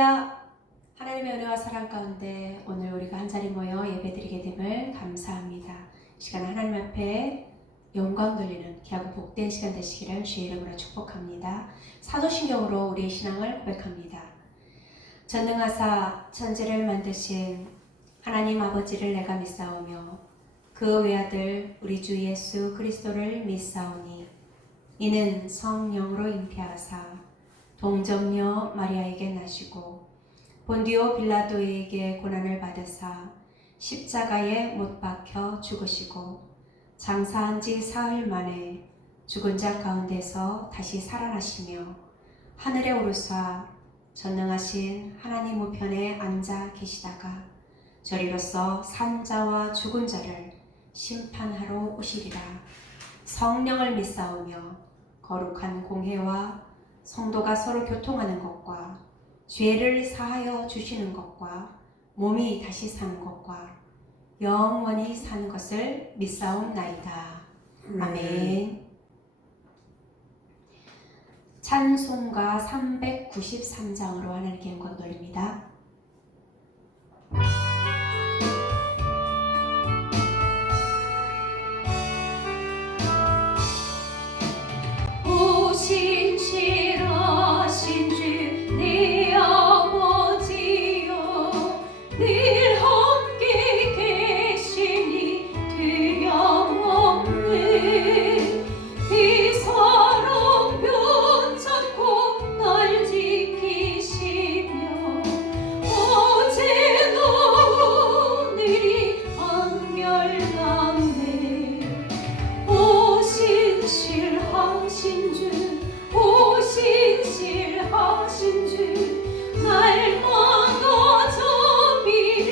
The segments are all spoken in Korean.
하나님의 은혜와 사랑 가운데 오늘 우리가 한자리 모여 예배드리게 됨을 감사합니다. 이 시간 하나님 앞에 영광 돌리는 귀하고 복된 시간 되시기를 주의 이름으로 축복합니다. 사도신경으로 우리의 신앙을 고백합니다. 전능하사 천지를 만드신 하나님 아버지를 내가 믿사오며 그 외아들 우리 주 예수 그리스도를 믿사오니 이는 성령으로 잉태하사 동정녀 마리아에게 나시고 본디오 빌라도에게 고난을 받으사 십자가에 못 박혀 죽으시고 장사한 지 사흘 만에 죽은 자 가운데서 다시 살아나시며 하늘에 오르사 전능하신 하나님 우편에 앉아 계시다가 저리로서 산 자와 죽은 자를 심판하러 오시리라. 성령을 믿사오며 거룩한 공회와 성도가 서로 교통하는 것과 죄를 사하여 주시는 것과 몸이 다시 사는 것과 영원히 사는 것을 믿사옵나이다. 아멘. 찬송가 393장으로 하나님께 영광 돌립니다. 신실하신 주 내 아버지여 늘 함께 계시니 두려움없네. 이 사랑 변찮고 날 지키시며 어제나 오늘이 안멸같네. 오 신실하신 주 오 신실하신 주 날마다 자비를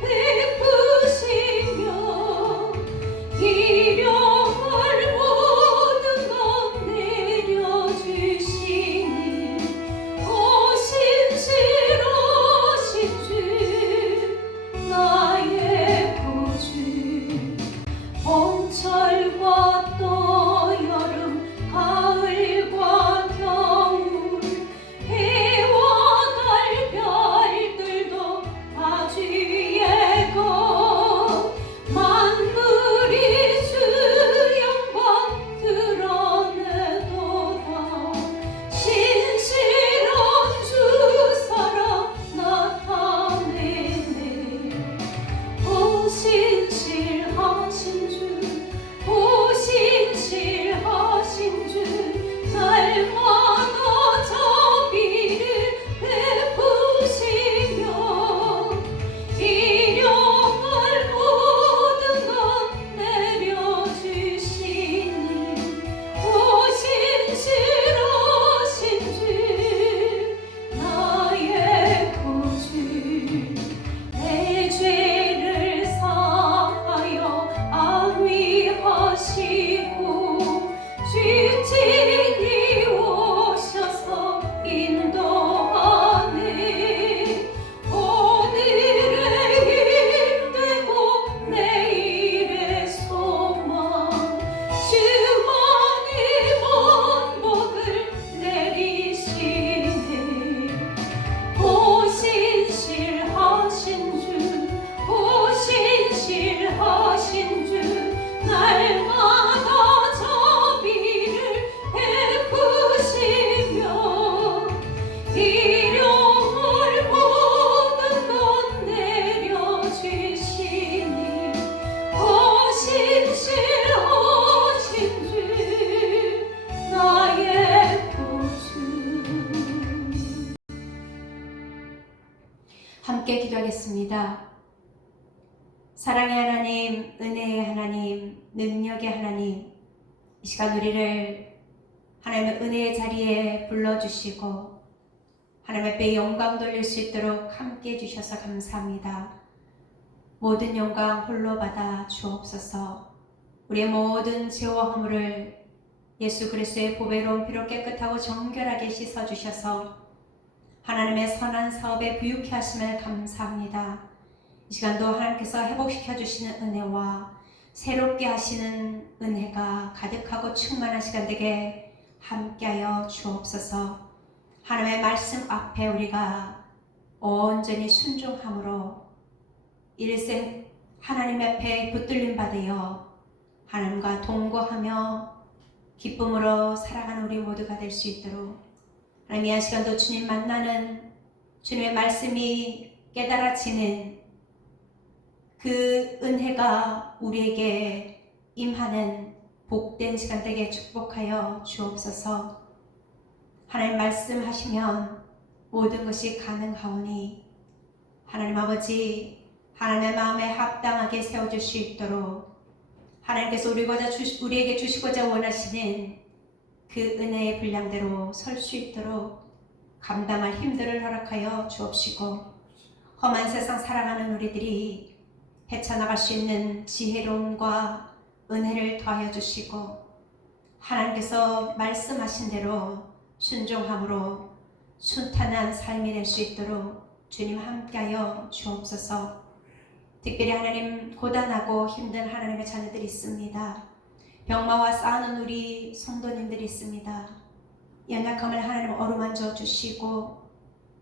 베푸시며 일용할 모든 것 내려주시니 오 신실하신 주 나의 구주. 봄철과 또 여름 가을과 겨울 해와 달 별들도 다 주의 것 만물이 주 영광 드러내도다. 신실한 주 사랑 나타내네. 오 신실하신 주 오 신실하신 주 날마다 자비를 베푸시며 일용할 모든 것 내려주시니 오 신실하신 주 나의 구주. 내 죄를 사하여 안위하시고 주친이 오셔서 인도하네. 오늘의 힘되고 내일의 소망 주만이 만복을 내리시네. 오 신실하신 주 오 신실하신 주 날마다 자비를 베푸시며 일용할 모든 것 내려주시니 오 신실하신 주 나의 구주. 함께 기도하겠습니다. 사랑의 하나님, 은혜의 하나님, 능력의 하나님, 이 시간 우리를 하나님의 은혜의 자리에 불러주시고 하나님 앞에 영광 돌릴 수 있도록 함께 해주셔서 감사합니다. 모든 영광 홀로 받아 주옵소서. 우리의 모든 죄와 허물을 예수 그리스도의 보배로운 피로 깨끗하고 정결하게 씻어주셔서 하나님의 선한 사업에 부유케 하심을 감사합니다. 이 시간도 하나님께서 회복시켜 주시는 은혜와 새롭게 하시는 은혜가 가득하고 충만한 시간 되게 함께하여 주옵소서. 하나님의 말씀 앞에 우리가 온전히 순종함으로 일생 하나님 앞에 붙들림 받으여 하나님과 동거하며 기쁨으로 살아가는 우리 모두가 될 수 있도록 하나님 이 시간도 주님 만나는 주님의 말씀이 깨달아지는 그 은혜가 우리에게 임하는 복된 시간 되게 축복하여 주옵소서. 하나님 말씀하시면 모든 것이 가능하오니 하나님 아버지 하나님의 마음에 합당하게 세워줄 수 있도록 하나님께서 우리에게 주시고자 원하시는 그 은혜의 분량대로 설 수 있도록 감당할 힘들을 허락하여 주옵시고 험한 세상 살아가는 우리들이 헤쳐나갈 수 있는 지혜로움과 은혜를 더하여 주시고 하나님께서 말씀하신 대로 순종함으로 순탄한 삶이 될 수 있도록 주님 함께하여 주옵소서. 특별히 하나님 고단하고 힘든 하나님의 자녀들이 있습니다. 병마와 싸우는 우리 성도님들이 있습니다. 연약함을 하나님 어루만져 주시고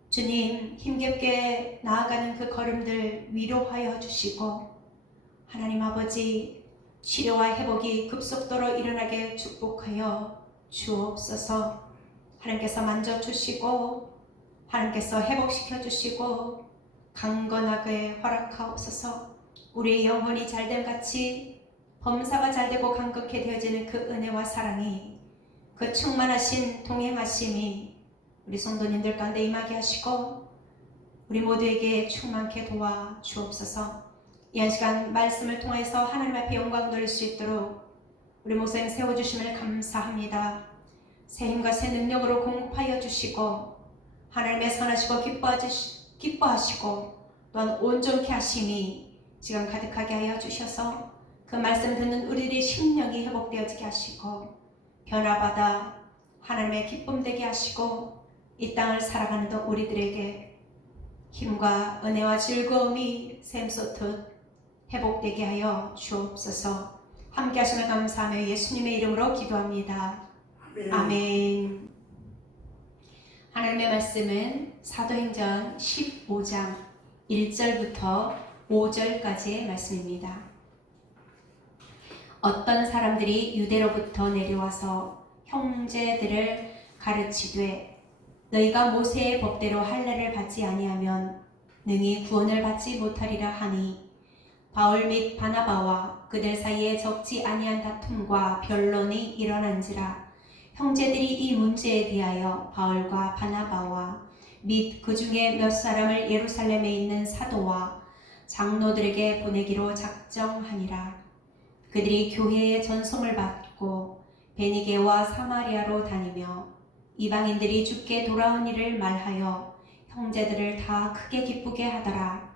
주님 힘겹게 나아가는 그 걸음들 위로하여 주시고 하나님 아버지 치료와 회복이 급속도로 일어나게 축복하여 주옵소서. 하나님께서 만져주시고 하나님께서 회복시켜 주시고 강건하게 허락하옵소서. 우리의 영혼이 잘됨같이 범사가 잘되고 강건케 되어지는 그 은혜와 사랑이 그 충만하신 동행하심이 우리 성도님들 가운데 임하게 하시고 우리 모두에게 충만케 도와 주옵소서. 이 한 시간 말씀을 통해서 하나님 앞에 영광 돌릴 수 있도록 우리 목사님 세워주심을 감사합니다. 새 힘과 새 능력으로 공급하여 주시고 하나님의 선하시고 기뻐하시고 또한 온전케 하심이 지금 가득하게 하여 주셔서 그 말씀 듣는 우리들의 심령이 회복되어지게 하시고 변화받아 하나님의 기쁨 되게 하시고 이 땅을 살아가는 더 우리들에게 힘과 은혜와 즐거움이 샘솟듯 회복되게 하여 주옵소서. 함께 하심을 감사하며 예수님의 이름으로 기도합니다. 아멘. 하나님의 말씀은 사도행전 15장 1절부터 5절까지의 말씀입니다. 어떤 사람들이 유대로부터 내려와서 형제들을 가르치되 너희가 모세의 법대로 할례를 받지 아니하면 능히 구원을 받지 못하리라 하니 바울 및 바나바와 그들 사이에 적지 아니한 다툼과 변론이 일어난지라 형제들이 이 문제에 대하여 바울과 바나바와 및 그 중에 몇 사람을 예루살렘에 있는 사도와 장로들에게 보내기로 작정하니라. 그들이 교회의 전송을 받고 베니게와 사마리아로 다니며 이방인들이 주께 돌아온 일을 말하여 형제들을 다 크게 기쁘게 하더라.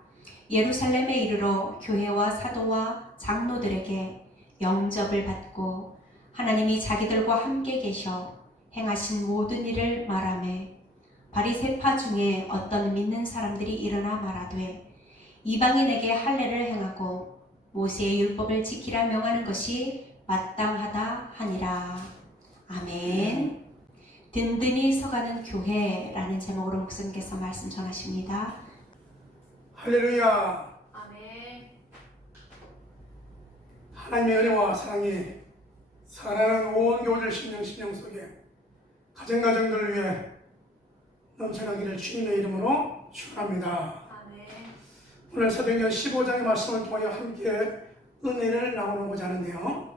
예루살렘에 이르러 교회와 사도와 장로들에게 영접을 받고 하나님이 자기들과 함께 계셔 행하신 모든 일을 말하매 바리새파 중에 어떤 믿는 사람들이 일어나 말하되 이방인에게 할례를 행하고 모세의 율법을 지키라 명하는 것이 마땅하다 하니라. 아멘. 든든히 서가는 교회라는 제목으로 목사님께서 말씀 전하십니다. 할렐루야. 아멘. 하나님의 은혜와 사랑이 사랑하는 온 교우들 심령 속에 가정들을 위해 넘쳐나기를 주님의 이름으로 축원합니다. 아멘. 오늘 사도행전 15장의 말씀을 통하여 함께 은혜를 나누고자 하는데요.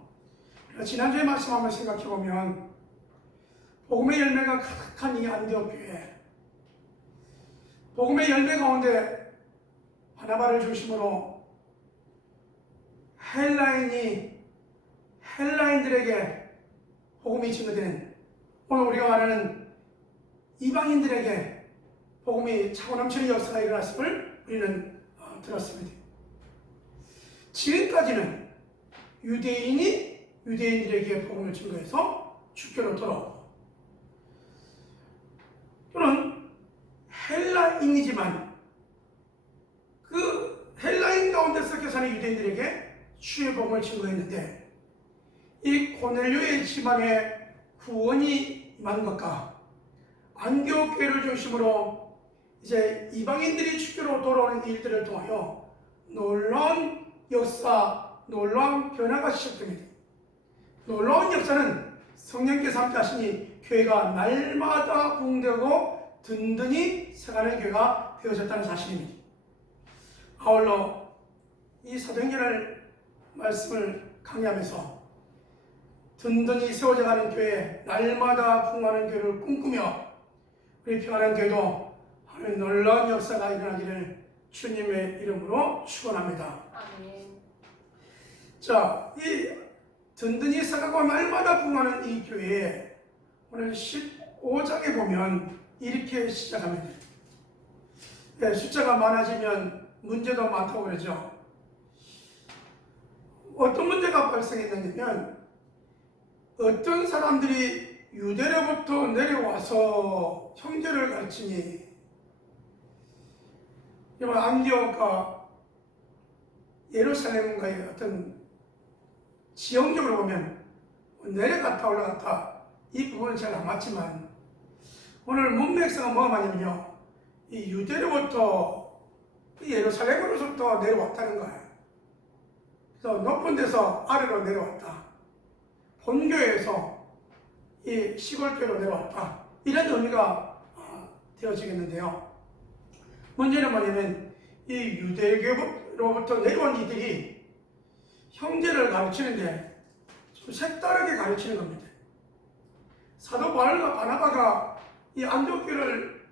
지난주의 말씀 한번 생각해 보면 복음의 열매가 가득한 이 안디옥 교회, 복음의 열매 가운데 바나바를 중심으로 헬라인들에게 복음이 증거된, 오늘 우리가 말하는 이방인들에게 복음이 차고 넘치는 역사가 일어났음을 우리는 들었습니다. 지금까지는 유대인이 유대인들에게 복음을 증거해서 주교로 돌아오고, 또는 헬라인이지만 그 헬라인 가운데 섞여 사는 유대인들에게 주의 복음을 증거했는데, 이 고넬료의 집안에 구원이 임한 것과 안디옥 교회를 중심으로 이제 이방인들이 주교로 돌아오는 일들을 통하여 놀라운 역사, 놀라운 변화가 시작됩니다. 놀라운 역사는 성령께서 함께 하시니 교회가 날마다 부흥되고 든든히 세가는 교회가 되어졌다는 사실입니다. 아울러 이 사도행전을 말씀을 강의하면서 든든히 세워져가는 교회, 날마다 부흥하는 교회를 꿈꾸며 우리 평안한 교회도 하나님의 놀라운 역사가 일어나기를 주님의 이름으로 축원합니다. 아멘. 자, 이 든든히 세가고 날마다 부흥하는 이 교회에 오늘 15장에 보면 이렇게 시작합니다. 네, 숫자가 많아지면 문제도 많다고 그러죠. 어떤 문제가 발생했느냐면 어떤 사람들이 유대로부터 내려와서 형제를 가르치니 안디옥과 예루살렘과의 어떤 지형적으로 보면 내려갔다 올라갔다 이 부분은 잘 안 맞지만 오늘 문맥상은 뭐가 많냐면요, 이 유대로부터 예루살렘으로부터 내려왔다는 거예요. 그래서 높은 데서 아래로 내려왔다, 본교에서 이 시골교로 내려왔다, 이런 의미가 되어지겠는데요. 문제는 뭐냐면 이 유대교로부터 내려온 이들이 형제를 가르치는데 좀 색다르게 가르치는 겁니다. 사도 바울과 바나바가 이 안디옥교를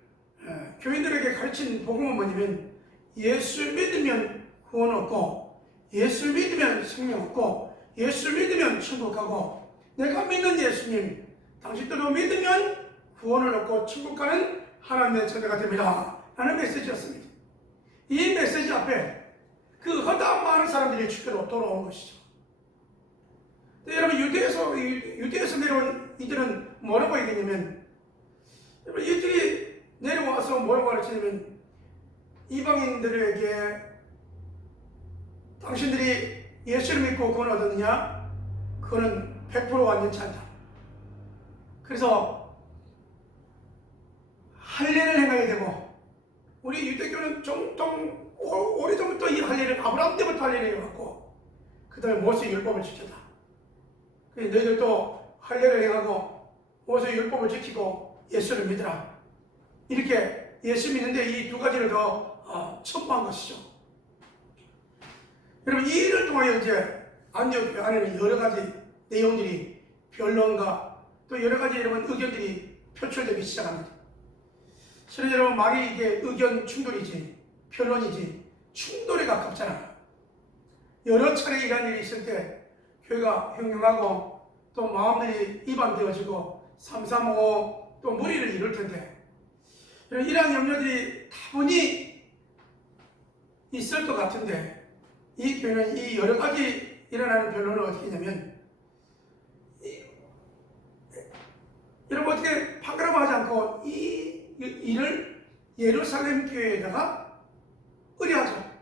교인들에게 가르친 복음은 뭐냐면 예수 믿으면 구원 얻고, 예수 믿으면 생명 얻고, 예수 믿으면 천국 가고, 내가 믿는 예수님 당신들도 믿으면 구원을 얻고 천국 가는 하나님의 자녀가 됩니다 라는 메시지였습니다. 이 메시지 앞에 그 허다한 많은 사람들이 주교로 돌아온 것이죠. 여러분, 유대에서 내려온 이들은 뭐라고 얘기했냐면, 여러분, 이들이 내려와서 뭐라고 가르치냐면 이방인들에게 당신들이 예수를 믿고 구원 얻었느냐? 그거는 100% 완전치 않다. 그래서 할례를 행하게 되고, 우리 유대교는 정통 오래전부터 이 할례를 아브라함 때부터 할례를 해왔고, 그 다음에 모세 율법을 지켰다. 너희들도 할례를 행하고 모세 율법을 지키고 예수를 믿으라, 이렇게 예수 믿는데 이 두 가지를 더 첨부한 것이죠. 여러분, 이 일을 통하여 이제 안디옥 안에는 여러 가지 내용들이, 변론과 또 여러 가지 여러분 의견들이 표출되기 시작합니다. 실은 여러분, 말이 이게 의견 충돌이지 변론이지 충돌에 가깝잖아요. 여러 차례 이런 일이 있을 때 교회가 형용하고 또 마음들이 이반되어지고 삼삼오오 또 무리를 이룰 텐데, 이러한 염려들이 다분히 있을 것 같은데, 이 교회는 이 여러 가지 일어나는 변론을 어떻게 했냐면, 여러분 어떻게 판가름하지 않고 이 일을 예루살렘 교회에다가 의뢰하자,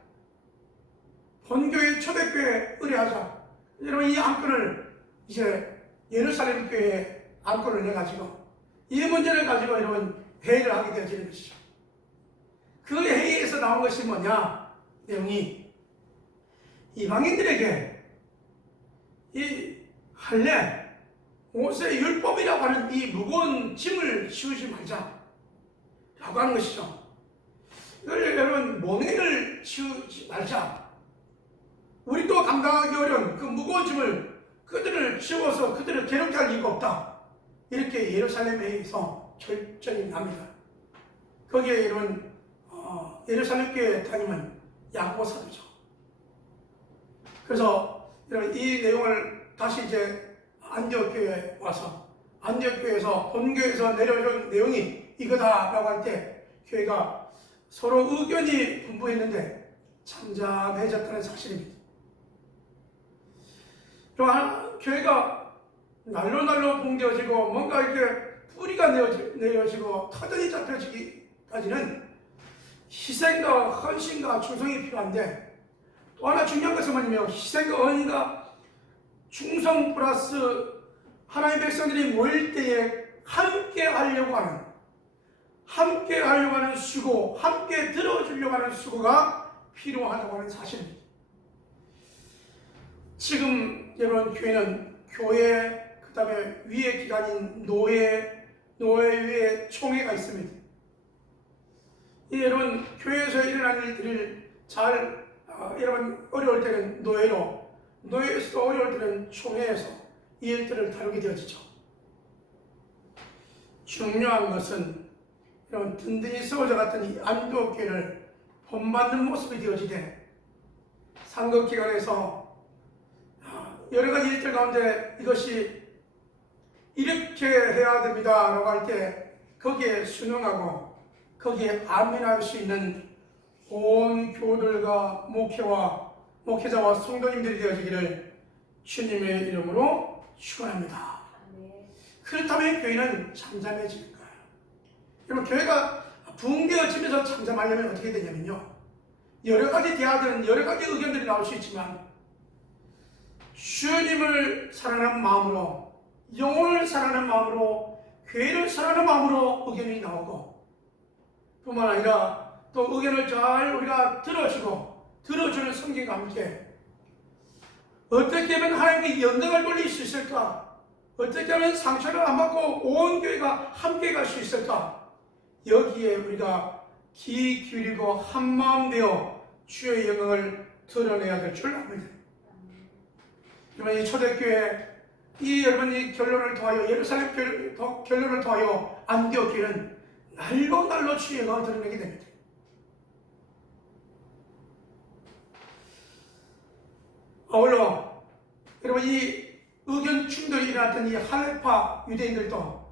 본교회 초대교회에 의뢰하자. 여러분, 이 안건을 이제 예루살렘 교회에 안건을 내가지고 이 문제를 가지고 여러분 회의를 하게 되어지는 것이죠. 그 회의에서 나온 것이 뭐냐? 내용이 이방인들에게 이 할례, 모세 율법이라고 하는 이 무거운 짐을 씌우지 말자 라고 하는 것이죠. 이걸 여러분 멍에를 씌우지 말자. 우리도 감당하기 어려운 그 무거운 짐을 그들을 씌워서 그들을 괴롭게 할 이유가 없다, 이렇게 예루살렘에서 결정이 납니다. 거기에 여러분 예루살렘 교회 다니면 야고보 사도죠. 그래서 여러분 이 내용을 다시 이제 안디옥 교회에 와서 안디옥 교회에서 본교에서 내려온 내용이 이거다라고 할 때 교회가 서로 의견이 분분했는데 잠잠해졌다는 사실입니다. 또한 교회가 날로 붕대어지고 뭔가 이렇게 뿌리가 내어지고 터전이 잡혀지기까지는 희생과 헌신과 충성이 필요한데, 또 하나 중요한 것은 뭐냐면 희생과 헌신과 충성 플러스 하나님의 백성들이 모일 때에 함께 하려고 하는, 함께 하려고 하는 수고, 함께 들어주려고 하는 수고가 필요하다고 하는 사실입니다. 지금 여러분 교회는 교회, 그 다음에 위에 기관인 노회 위에 총회가 있습니다. 여러분 교회에서 일어나는 일들을 잘 여러분 어려울 때는 노회로, 노회에서도 어려울 때는 총회에서 이 일들을 다루게 되어지죠. 중요한 것은 여러분 든든히 세워져 갔던 이 안도교회를 본받는 모습이 되어지되 상급기관에서 여러 가지 일들 가운데 이것이 이렇게 해야 됩니다 라고 할 때 거기에 순응하고 거기에 아멘할 수 있는 온 교우들과 목회자와 성도님들이 되어지기를 주님의 이름으로 축원합니다. 그렇다면 교회는 잠잠해지는 거예요. 여러분 교회가 붕괴해지면서 잠잠하려면 어떻게 되냐면요, 여러 가지 대화들은 여러 가지 의견들이 나올 수 있지만 주님을 사랑하는 마음으로, 영혼을 사랑하는 마음으로, 교회를 사랑하는 마음으로 의견이 나오고, 뿐만 아니라 또 의견을 잘 우리가 들어주는 성경과 함께 어떻게 하면 하나님께 영광을 돌릴 수 있을까? 어떻게 하면 상처를 안 받고 온 교회가 함께 갈 수 있을까? 여기에 우리가 귀 기울이고 한마음 되어 주의 영광을 드러내야 될 줄 압니다. 여러분 이 초대교회, 여러분이 결론을 통하여 예루살렘 결론을 통하여 안디옥 교회는 날로 주의 영광을 드러내게 됩니다. 아울러 여러분 이 의견 충돌이 일어났던 이 할레파 유대인들도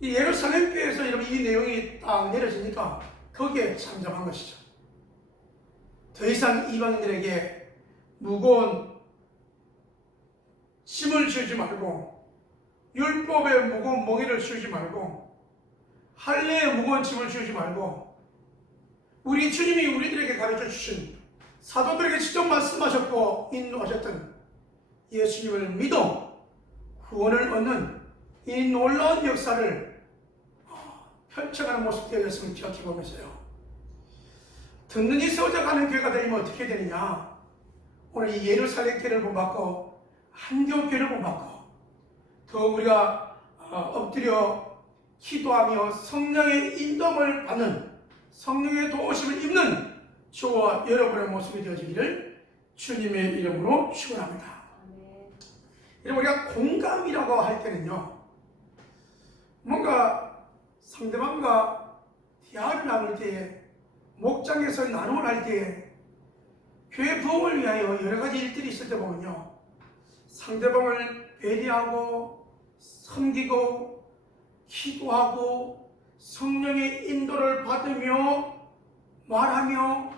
이 예루살렘 교회에서 여러분 이 내용이 딱 내려지니까 거기에 잠잠한 것이죠. 더 이상 이방인들에게 무거운 짐을 지우지 말고, 율법의 무거운 멍에를 씌우지 말고, 할례의 무거운 짐을 지우지 말고, 우리 주님이 우리들에게 가르쳐 주신 사도들에게 직접 말씀하셨고 인도하셨던 예수님을 믿어 구원을 얻는 이 놀라운 역사를 펼쳐가는 모습 되었음을 기억해 보면서요, 든든히 세워져 가는 교회가 되면 어떻게 되느냐, 오늘 이 예루살렘 교회를 본받고 안디옥 교회를 본받고 더 우리가 엎드려 기도하며 성령의 인도함을 받는, 성령의 도우심을 입는 저와 여러분의 모습이 되어지기를 주님의 이름으로 축원합니다. 여러분 우리가 공감이라고 할 때는요, 뭔가 상대방과 대화를 나눌 때에, 목장에서 나눔을 할 때에, 교회 부흥을 위하여 여러 가지 일들이 있을 때 보면요, 상대방을 배려하고 섬기고 기도하고 성령의 인도를 받으며 말하며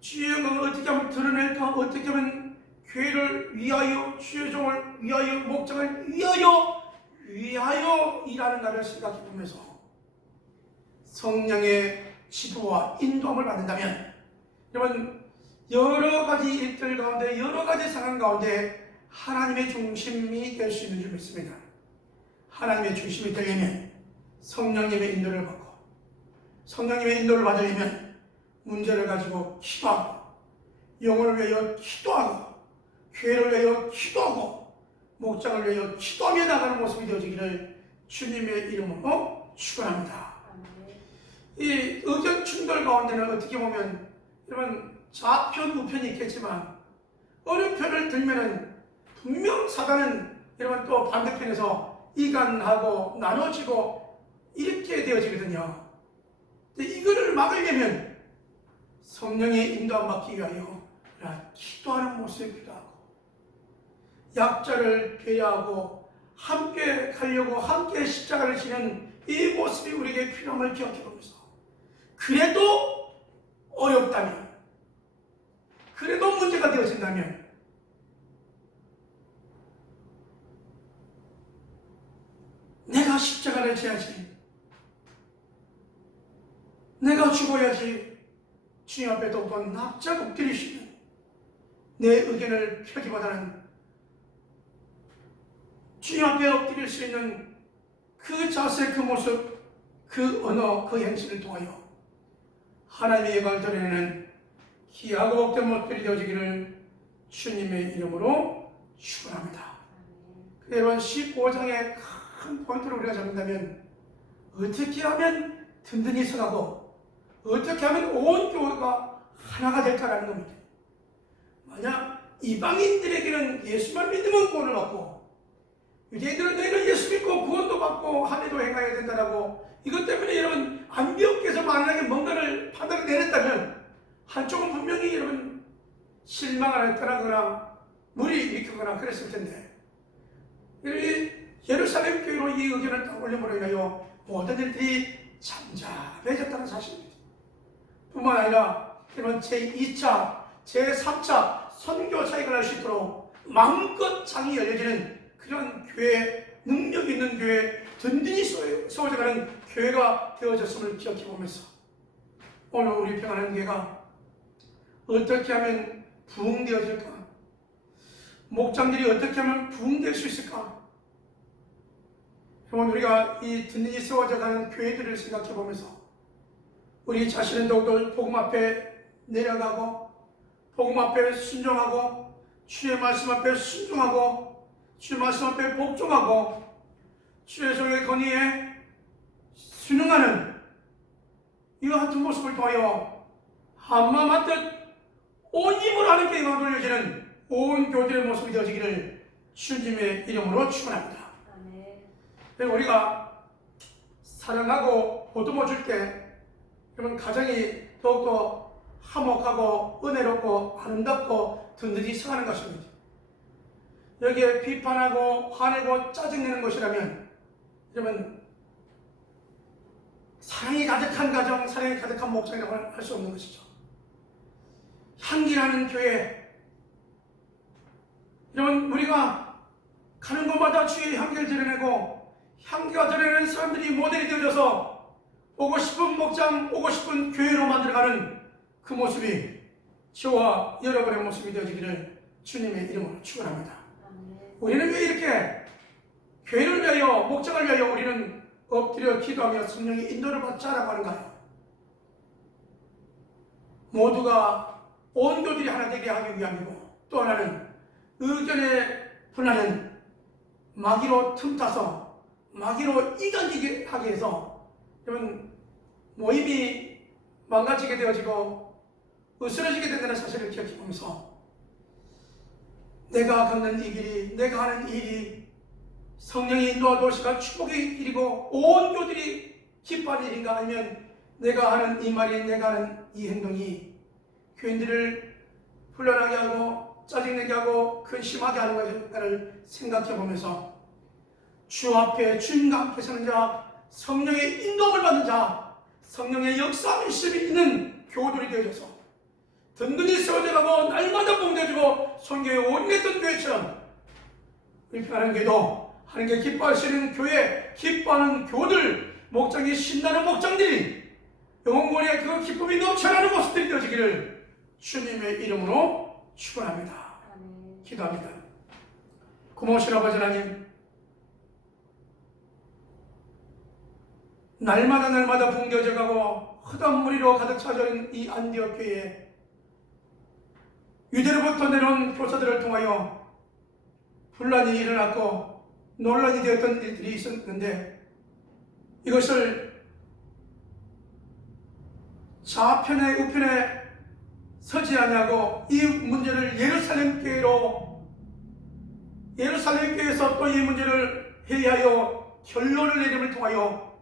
주의 영광을 어떻게 하면 드러낼까, 어떻게 하면 교회를 위하여, 주의 종을 위하여, 목장을 위하여 일하는 나를 생각해 보면서 성령의 지도와 인도함을 받는다면 여러분 여러 가지 일들 가운데, 여러 가지 상황 가운데 하나님의 중심이 될 수 있는 줄 믿습니다. 하나님의 중심이 되려면 성령님의 인도를 받고, 성령님의 인도를 받으려면 문제를 가지고 기도하고, 영혼을 위하여 기도하고, 교회를 위하여 기도하고, 목장을 위하여 기도하며 나가는 모습이 되어지기를 주님의 이름으로 축원합니다. 이 의견 충돌 가운데는 어떻게 보면 여러분 좌편 우편이 있겠지만 어느 편을 들면은 분명 사단은 여러분 또 반대편에서 이간하고 나눠지고 이렇게 되어지거든요. 근데 이거를 막으려면 성령의 인도함 받기 위하여 기도하는 모습이 필요하고, 약자를 배려하고 함께 가려고 함께 십자가를 지는 이 모습이 우리에게 필요함을 기억해 보면서, 그래도 어렵다면, 그래도 문제가 되어진다면 내가 십자가를 져야지, 내가 죽어야지 주님 앞에 또한 납작 엎드릴 수 있는 내 의견을 펴기보다는 주님 앞에 엎드릴 수 있는 그 자세, 그 모습, 그 언어, 그 행실을 통하여 하나님의 영광을 드러내는 귀하고 복된 모습들이 되어지기를 주님의 이름으로 축원합니다. 여러분 15장의 큰 포인트를 우리가 잡는다면 어떻게 하면 든든히 서가고 어떻게 하면 온 교회가 하나가 될까라는 겁니다. 만약 이방인들에게는 예수만 믿으면 구원을 받고 유대인들은 너희는 예수 믿고 구원도 받고 하늘도 행하여야 된다라고 이것 때문에 여러분 안디옥에서 만약에 뭔가를 판단을 내렸다면 한쪽은 분명히 여러분 실망을 떠나거나 무리 일으키거나 그랬을 텐데 이 예루살렘 교회로 이 의견을 딱 올림으로 인하여 모든 일들이 잠잠해졌다는 사실입니다. 뿐만 아니라 여러분 제2차, 제3차 선교 사역을 할 수 있도록 마음껏 장이 열려지는 그런 교회, 능력 있는 교회, 든든히 세워져가는 교회가 되어졌음을 기억해보면서 오늘 우리 평안한 교회가 어떻게 하면 부흥되어질까? 목장들이 어떻게 하면 부흥될 수 있을까? 여러분 우리가 이 든든히 세워져가는 교회들을 생각해보면서 우리 자신은 더욱더 복음 앞에 내려가고 복음 앞에 순종하고 주의 말씀 앞에 순종하고 주의 말씀 앞에 복종하고 주의 종의 건의에 순응하는 이러한 두 모습을 통하여 한마음 한뜻 온 힘으로 하나님께 영광 돌려지는 온 교회의 모습이 되어지기를 주님의 이름으로 축원합니다. 그리고 우리가 사랑하고 보듬어 줄 때 여러분 가정이 더욱더 화목하고 은혜롭고 아름답고 든든히 서가는 것입니다. 여기에 비판하고 화내고 짜증내는 것이라면 여러분 사랑이 가득한 가정, 사랑이 가득한 목장이라고 할 수 없는 것이죠. 향기나는 교회, 여러분 우리가 가는 곳마다 주의 향기를 드러내고 향기가 드러내는 사람들이 모델이 되어져서 오고 싶은 목장, 오고 싶은 교회로 만들어가는 그 모습이 저와 여러분의 모습이 되어지기를 주님의 이름으로 축원합니다. 우리는 왜 이렇게 교회를 위하여, 목장을 위하여 우리는 엎드려 기도하며 성령의 인도를 받자라고 하는가요? 모두가 온 교들이 하나 되게 하기 위함이고 또 하나는 의견의 분란은 마귀로 틈타서 마귀로 이간지게 하게 해서 여러분 모임이 망가지게 되어지고 으스러지게 된다는 사실을 기억해보면서 내가 걷는 이 길이, 내가 하는 이 일이 성령의 인도와 도시가 축복의 길이고 온 교들이 기뻐하는 일인가 아니면 내가 하는 이 말이, 내가 하는 이 행동이 교인들을 불안하게 하고 짜증내게 하고 근심하게 하는 것인가를 생각해보면서 주 앞에 주님과 함께 서는 자, 성령의 인도를 받는 자, 성령의 역사하는 힘이 있는 교우들이 되어져서 든든히 세워져가고 날마다 봉되어지고 성교에 온전했던 교회처럼 우리 평안한 교회도 하나님께 기뻐하시는 교회, 기뻐하는 교우들, 목장이 신나는 목장들이 영혼권의 그 기쁨이 넘쳐나는 모습들이 되어지기를 주님의 이름으로 축원합니다. 기도합니다. 고마우신 아버지 하나님, 날마다 붕괴져가고 흑암 무리로 가득 차져 있는 이 안디옥 교회에 유대로부터 내려온 교사들을 통하여 분란이 일어났고 논란이 되었던 일들이 있었는데 이것을 좌편에 우편에 서지 아니하고 이 문제를 예루살렘 교회에서 또 이 문제를 회의하여 결론을 내림을 통하여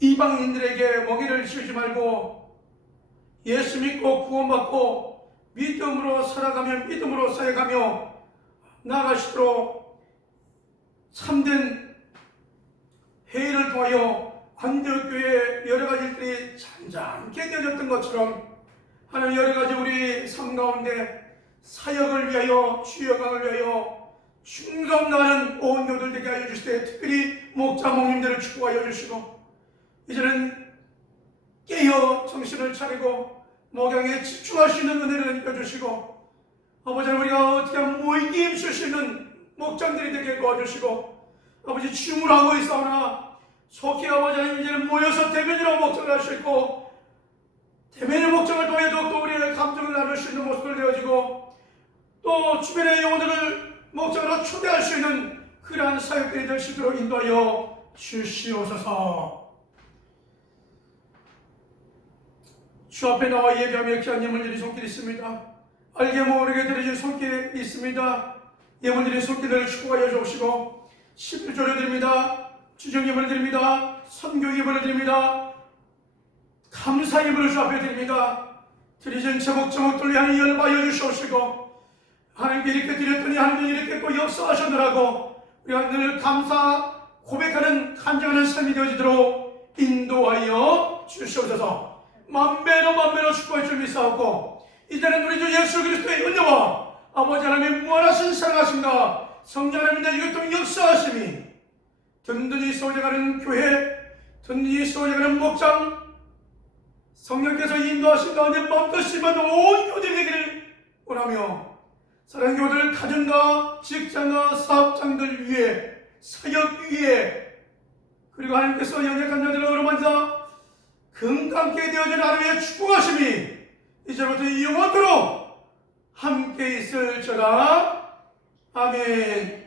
이방인들에게 먹이를 씌우지 말고 예수 믿고 구원받고 믿음으로 살아가며 믿음으로 사역하며 나아가시도록 참된 회의를 통하여 안디옥 교회의 여러 가지 일들이 잠잠케 되어졌던 것처럼 하나님 여러 가지 우리 삶 가운데 사역을 위하여 주 영광을 위하여 충성 다하는 온 교들 되게 하여 주시되 특별히 목자 목님들을 축복하여 주시고 이제는 깨어 정신을 차리고 목양에 집중할 수 있는 은혜를 내려주시고 아버지 우리가 어떻게 하면 모이기 힘쓸 수 있는 목장들이 되게 도와주시고 아버지 주문하고 있사오나 속히 아버지 하나님 이제는 모여서 대면으로 목적을 할 수 있고 대면의 목적을 통해 더욱더 우리의 감정을 나눌 수 있는 모습을 되어지고 또 주변의 영혼들을 목적으로 초대할 수 있는 그러한 사역들이 될 수 있도록 인도하여 주시옵소서. 주 앞에 나와 예배하며 귀한 예물들이 손길이 있습니다. 알게 모르게 드려진 손길이 있습니다. 예물들이 손길을 축복하여 주옵시고 11조를 드립니다. 주정 예물을 드립니다. 선교 예물을 드립니다. 감사 예물을 주 앞에 드립니다. 드리진 제목제목들 위하여 열바여 주시옵시고 하나님께 이렇게 드렸더니 하나님이 이렇게 또 역사하셨느라고 우리가 늘 감사 고백하는 간증하는 삶이 되어지도록 인도하여 주시옵소서. 만배로 축복할 줄 믿사옵고 이제는 우리 주 예수 그리스도의 은혜와 아버지 하나님의 무한하신 사랑하심과 성령 하나님의 이것도 역사하심이 든든히 세워져가는 교회, 든든히 세워져가는 목장, 성령께서 인도하신 가운데 맘껏 심은 온 교들에게를 원하며 사랑하는 교들 가정과 직장과 사업장들 위해 사역 위에 그리고 하나님께서 연약한 자들을 어루만지다 금강께 되어진 하나님의 축복하심이 이제부터 영원토록 함께 있을지어다. 아멘.